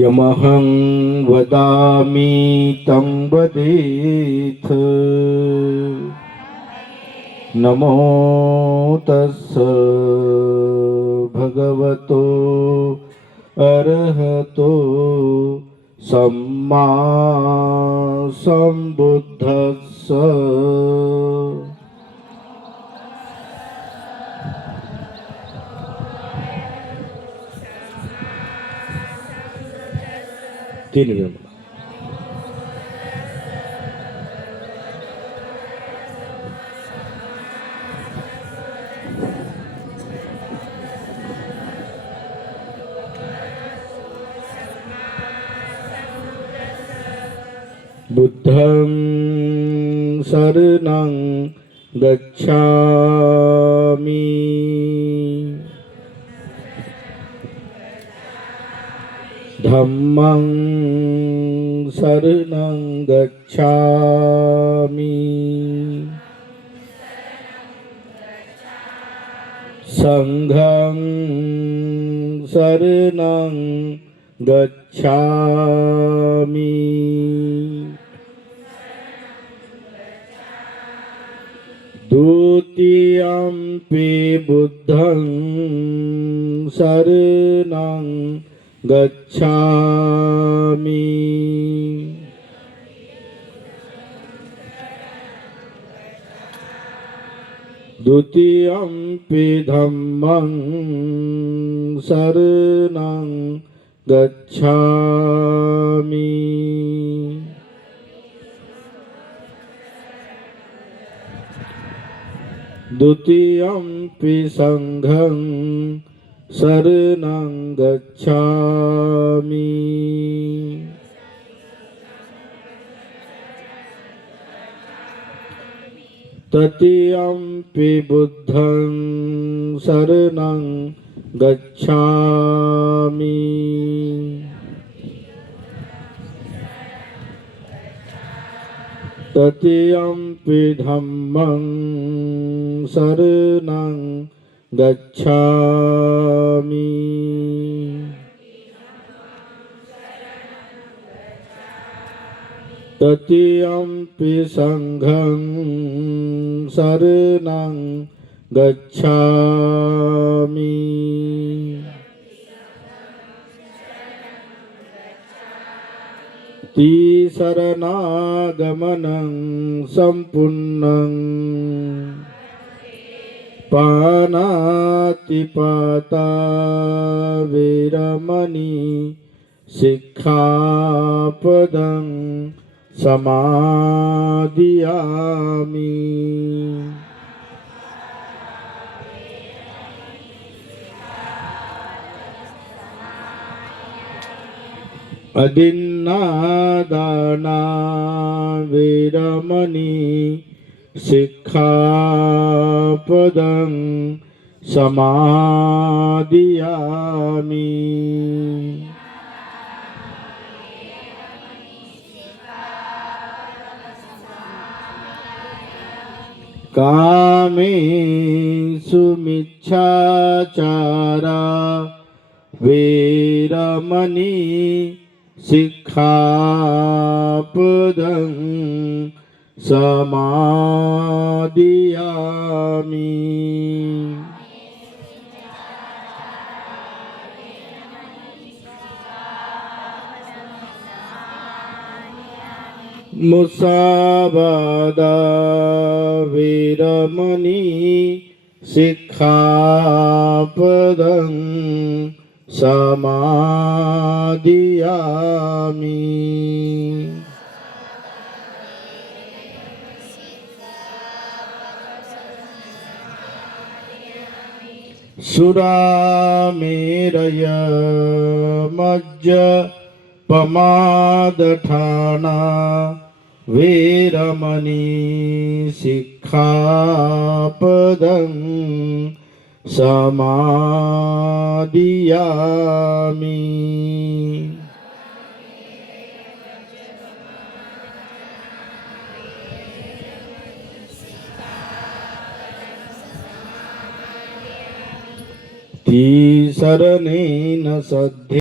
यमहं वदामि तं वदेथ। नमो तस्स भगवतो अर्हतो सम्मा सम्बुद्धस्स तीन वेळ म्हणा. बुद्धं शरणं गच्छामि धम्मं शरणं गच्छामि। सङ्घं शरणं गच्छामि। द्वितीयम्पि बुद्धं शरणं गच्छामि द्वितीयंपि धम्मं शरणं गच्छामि। द्वितीयंपि सङ्घं शरणं गच्छामि। तृतीयम्पि बुद्धं शरणं गच्छामि। तृतीयम्पि धम्मं शरणं गच्छामि। තතියම්පි සංඝං සරණං ගච්ඡාමි තිසරණාගමනං සම්පුන්නං පානාති පාතා වේරමණී සික්ඛාපදං समादियामि अदिन्नादाना वीरमणि शिक्षापदं समादियामि कामे सुमिच्छाचारा वीरमणि शिक्षापदं समादियामि। मुसावादा वीरमणि शिक्षापदं समादियामि। सुरामेरय मज्ज पमादठाना वीरमणि शिक्षापदं समादियामि। ती शरणेन सध्ये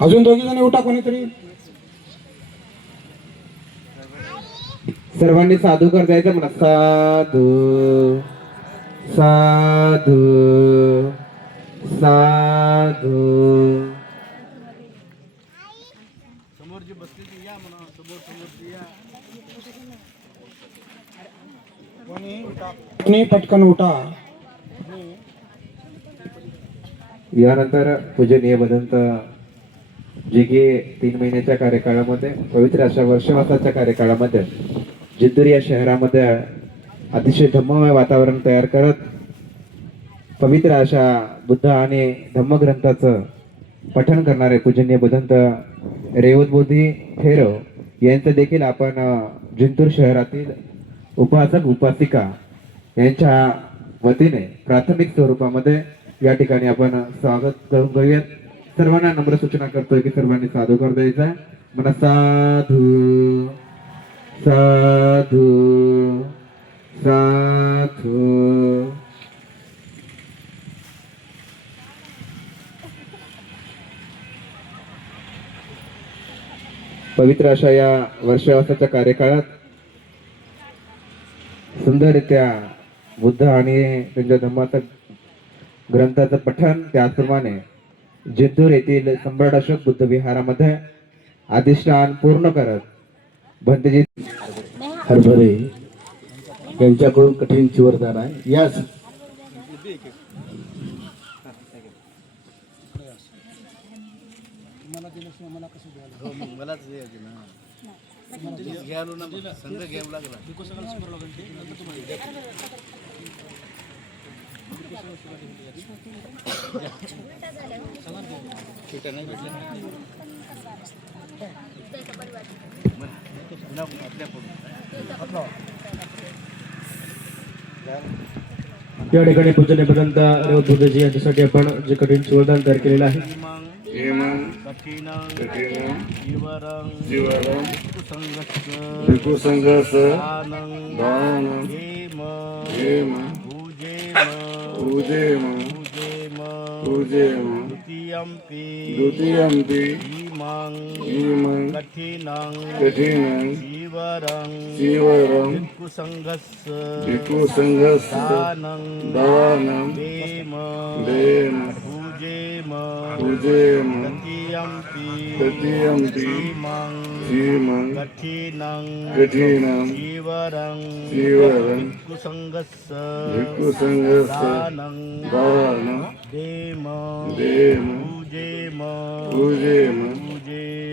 अजून दोघी जण उठा कोणीतरी. सर्वांनी साधू कर द्यायचं म्हणा. साधू साधू साधू. कोणी पटकन उठा. यानंतर पूजनीय भदंत जे की तीन महिन्याच्या कार्यकाळामध्ये पवित्र अशा वर्षवासाच्या कार्यकाळामध्ये जिंतूर या शहरामध्ये अतिशय धम्ममय वातावरण तयार करत पवित्र अशा बुद्ध आणि धम्मग्रंथाचं पठण करणारे पूजनीय भदंत रेवतबोधी बोधी यांचं देखील आपण जिंतूर शहरातील उपासक उपासिका यांच्या वतीने प्राथमिक स्वरूपामध्ये या ठिकाणी आपण स्वागत करून घेऊयात. सर्वांना नम्र सूचना करतोय की सर्वांनी साधू कर द्यायचा म्हणा साधू साधू साधू. पवित्र अशा या वर्षवासाच्या कार्यकाळात सुंदररित्या बुद्ध आणि त्यांच्या धम्माचा ग्रंथाचं पठण त्याचप्रमाणे जिंतूर येथील सम्राट अशोक बुद्ध विहारामध्ये अधिष्ठान पूर्ण करत भंतजीत हरभरे यांच्याकडून कठीण चिवरदार आहे. यास या ठिकाणी पूजनेपर्यंत रेवत बुद्धजी यांच्यासाठी आपण जे कठीण चिवरदान तयार केलेलं आहे. भिकुसंघस पूजेम पूजेम द्वितीयंपि इमं कठिनं शिवरं भिकुसंघस दानं। देम। पूजेम। तृतीयंपि इमं कठिनं। शिवरं। भिकुसंघस दानं। देम। पूजेम। पूजेम।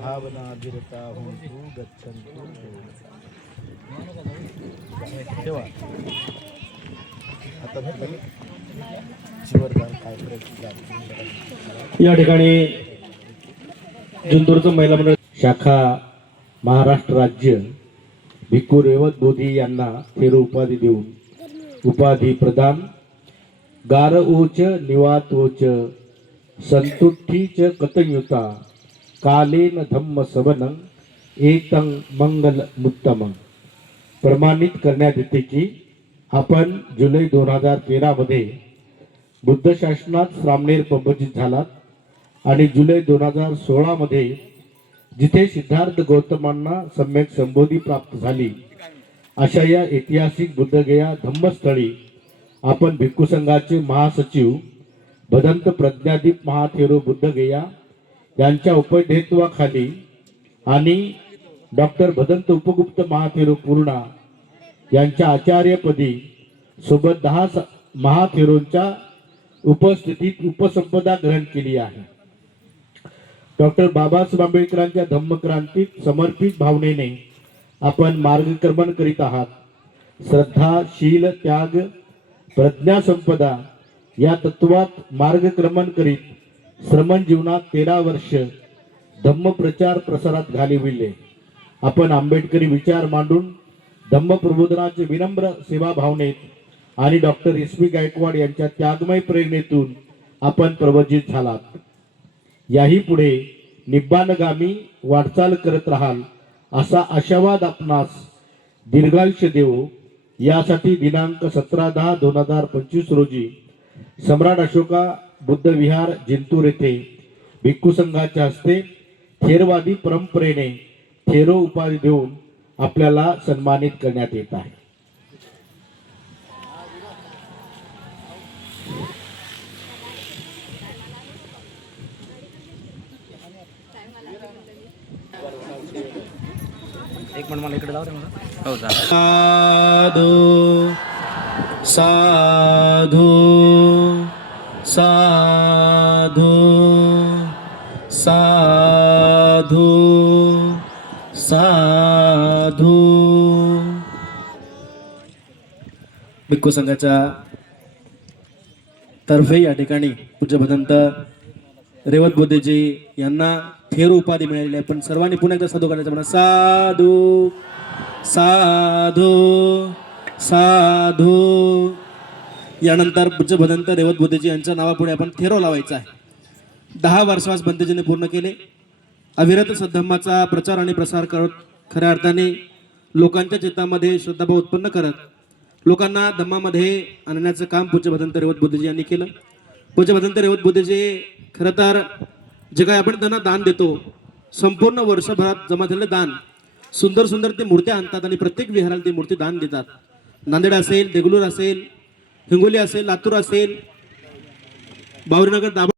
भावनाभिरता हुंतु गच्छन्तु। तेव्हा आता तुम्ही चिवरदान काय करायचं या ठिकाणी जिंतूरचं महिला मंडळ शाखा महाराष्ट्र राज्य भिक्खू रेवत बोधी यांना थेरो उपाधी देऊन उपाधी प्रदान. गार ओच निवात ओच संतुष्टीच कतयुता कालेन धम्म सबन एतं मंगल मुत्तम प्रमाणित करण्यात येते की आपण जुलै दोन हजार तेरामध्ये बुद्ध शासनात श्रामणेर पंपचित झालात आणि जुलै दोन हजार सोळामध्ये जिथे सिद्धार्थ गौतमांना सम्यक संबोधी प्राप्त झाली अशा या ऐतिहासिक बुद्धगया धम्मस्थळी आपण भिक्खू संघाचे महासचिव भदंत प्रज्ञादीप महाथेरो बुद्धगया यांच्या उपदेत्वाखाली आणि डॉक्टर भदंत उपगुप्त महाथेरो पूर्णा यांच्या आचार्यपदी सोबत दहा स- महाथेरोंच्या उपस्थितीत उपसंपदा ग्रहण केली आहे. डॉक्टर बाबासाहेब आंबेडकरांच्या धम्मक्रांतीत समर्पित भावनेने आपण मार्गक्रमण करीत आहात. श्रद्धा शील त्याग प्रज्ञा संपदा या तत्वात मार्गक्रमण करीत श्रमण जीवनात तेरा वर्ष धम्म प्रचार प्रसारात घालविले. आपण आंबेडकरी विचार मांडून धम्म प्रबोधनाचे विनम्र सेवा भावनेत आणि डॉक्टर एस पी गायकवाड यांच्या त्यागमय प्रेरणेतून आपण प्रवजित झालात. याही पुढे निब्बानगामी वाटचाल करत राहाल असा आशावाद आपणास दीर्घायुष्य देवो. यासाठी दिनांक सतरा दहा दोन हजार पंचवीस रोजी सम्राट अशोका बुद्ध विहार जिंतूर येथे भिक्खू संघाच्या हस्ते थेरवादी परंपरेने थेरो उपाधी देऊन आपल्याला सन्मानित करण्यात येत आहे. साधू साधू साधू साधू साधू. भिक्खू संघाच्या तर्फे या ठिकाणी पूज्य भदंत रेवत बोधेजी यांना थेर उपाधी मिळालेली आहे. पण सर्वांनी पुन्हा एकदा साधू करायचं म्हणा साधू साधू साधू. यानंतर भदंत रेवत बोधेजी यांच्या नावापुढे आपण थेरो लावायचा आहे. दहा वर्षास बंतेजीने पूर्ण केले. अविरत सद्धम्माचा प्रचार आणि प्रसार करत खऱ्या अर्थाने लोकांच्या चित्तामध्ये श्रद्धाभाव उत्पन्न करत लोकांना धम्मामध्ये आणण्याचं काम पूज्य भदंत रेवत बुद्धजी यांनी केलं. पूज्य भदंत रेवत बुद्धजी खरं तर जे काय आपण त्यांना दान देतो संपूर्ण वर्षभरात जमा झालेलं दान सुंदर सुंदर ते मूर्त्या आणतात आणि प्रत्येक विहाराला ती मूर्ती दान देतात. नांदेड असेल देगलूर असेल हिंगोली असेल लातूर असेल बावरीनगर दाभा